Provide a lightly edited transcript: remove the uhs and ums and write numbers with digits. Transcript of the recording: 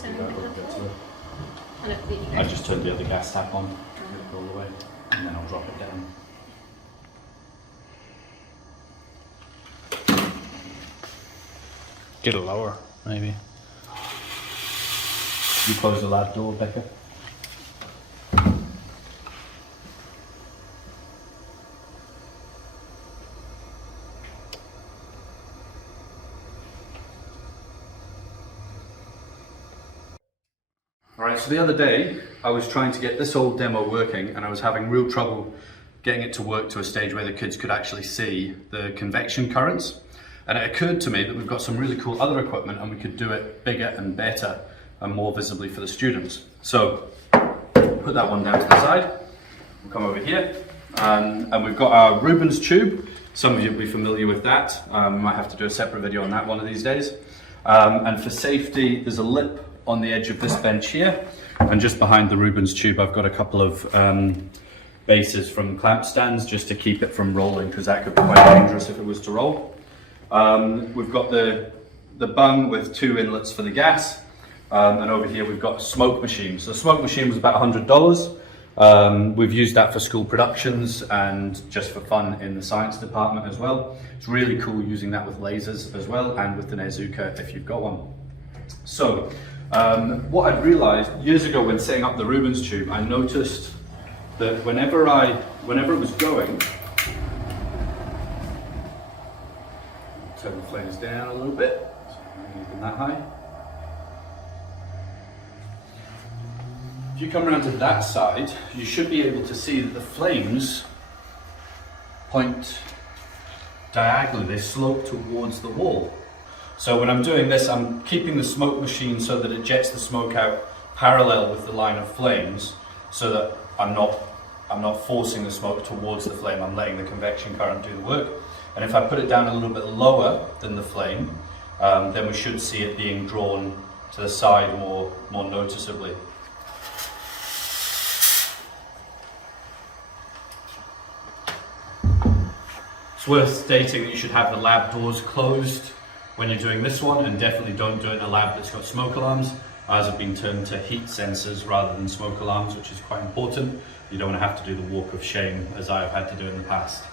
turn it up. I just turned the other gas tap on, let it go all the way, and then I'll drop it down. Get it lower, maybe. You close the lab door, Becca. Alright, so the other day I was trying to get this old demo working and I was having real trouble getting it to work to a stage where the kids could actually see the convection currents. And it occurred to me that we've got some really cool other equipment and we could do it bigger and better and more visibly for the students. So put that one down to the side, we'll come over here and we've got our Rubens tube. Some of you will be familiar with that. We might have to do a separate video on that one of these days. And for safety, there's a lip on the edge of this bench here, and just behind the Rubens tube I've got a couple of bases from clamp stands just to keep it from rolling, because that could be quite dangerous if it was to roll. We've got the bung with 2 inlets for the gas, and over here we've got a smoke machine. So the smoke machine was about $100. We've used that for school productions and just for fun in the science department as well. It's really cool using that with lasers as well, and with an Azuka if you've got one. So what I'd realized years ago when setting up the Rubens tube, I noticed that whenever it was going, turn the flames down a little bit, so I'm not leaving that high. If you come around to that side, you should be able to see that the flames point diagonally, they slope towards the wall. So when I'm doing this, I'm keeping the smoke machine so that it jets the smoke out parallel with the line of flames, so that I'm not forcing the smoke towards the flame, I'm letting the convection current do the work. And if I put it down a little bit lower than the flame, then we should see it being drawn to the side more noticeably. It's worth stating that you should have the lab doors closed when you're doing this one, and definitely don't do it in a lab that's got smoke alarms. Ours have been turned to heat sensors rather than smoke alarms, which is quite important. You don't want to have to do the walk of shame as I have had to do in the past.